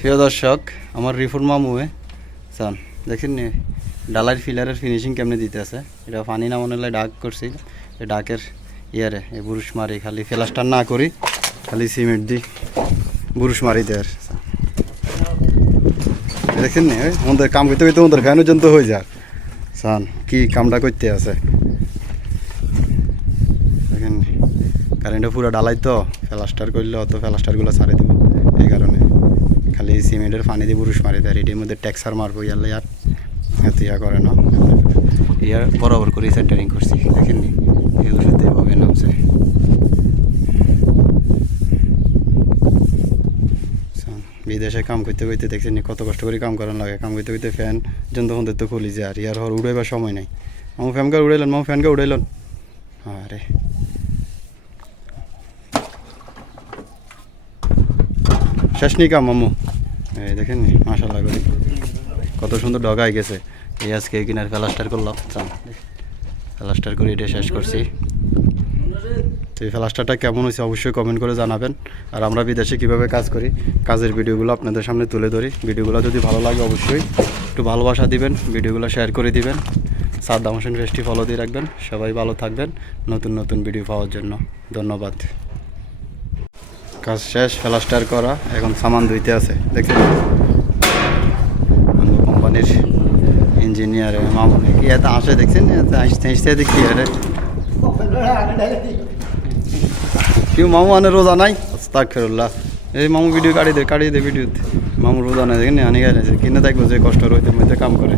প্রিয় দর্শক, আমার রিফুর মামুয়ে চান দেখেন নি ডালার ফিলারের ফিনিশিং কেমনে দিতে আছে। এটা পানি না মনে হয় ডাক করছি, এই ডাকের ইয়ারে এই বুরুষ মারি, খালি ফেলাস্টার না করি, খালি সিমেন্ট দিই বুরুষ মারি দেয়। দেখেন নি আমাদের কাম করতে করতে আমাদের ফ্যানের জন্য হয়ে যায় চান কি কামটা করতে আছে। দেখেন কারেন্টটা পুরো ডালাই তো ফেলাস্টার করলে অত ফেলাস্টারগুলো ছাড়ে দেবো, এই কারণে খালি সিমেন্টের পানি দিয়ে বুরুষ মারি দেয়। এটির মধ্যে টেক্সার মারবো ইয়ারলে আর এত ইয়া করে না, ইয়ার বরাবর করে সেন্টারিং করছি। দেখেন নি এগুলোতে এভাবে নামছে। বিদেশে কাম করতে করতে দেখছেন কত কষ্ট করে কাম করার লাগে। কাম করতে করতে ফ্যান যন্ত্র ফন্ত্র তো খুলি যায় আর ইয়ার হর উড়াইবার সময় নাই। মামু ফ্যানকে উড়াইলেন, মামু ফ্যানকে উড়াইলেন। আরে শেষ নি কাম মামু, এই দেখেন নি মাশাআল্লাহ করে কত সুন্দর ডগাই গেছে। এই আজকে কিনার ফেলাস্টার করলাম, ফেলাস্টার করে এটা শেষ করছি। তো এই ফেলাস্টারটা কেমন হয়েছে অবশ্যই কমেন্ট করে জানাবেন। আর আমরা বিদেশে কীভাবে কাজ করি, কাজের ভিডিওগুলো আপনাদের সামনে তুলে ধরি। ভিডিওগুলো যদি ভালো লাগে অবশ্যই একটু ভালোবাসা দিবেন, ভিডিওগুলো শেয়ার করে দিবেন। সাদ্দাম হোসেন ফেস্টি ফলো দিয়ে রাখবেন। সবাই ভালো থাকবেন নতুন নতুন ভিডিও পাওয়ার জন্য। ধন্যবাদ। কাজ শেষ, ফেলাস্টার করা, এখন সামান ধুইতে আছে। দেখছেন কোম্পানির ইঞ্জিনিয়ার মামুনে কি এত আসে, দেখছেন হাসতে হাসতে দেখি আরে কেউ মামু আনে রোজা নাই। আস্তাগফিরুল্লাহ, এই মামু ভিডিও কাটিয়ে দে ভিডিওতে। মামু রোজা নাই দেখেন আনি গাইছে কিনে দেখবো যে কষ্ট রইতে মধ্যে কাম করে।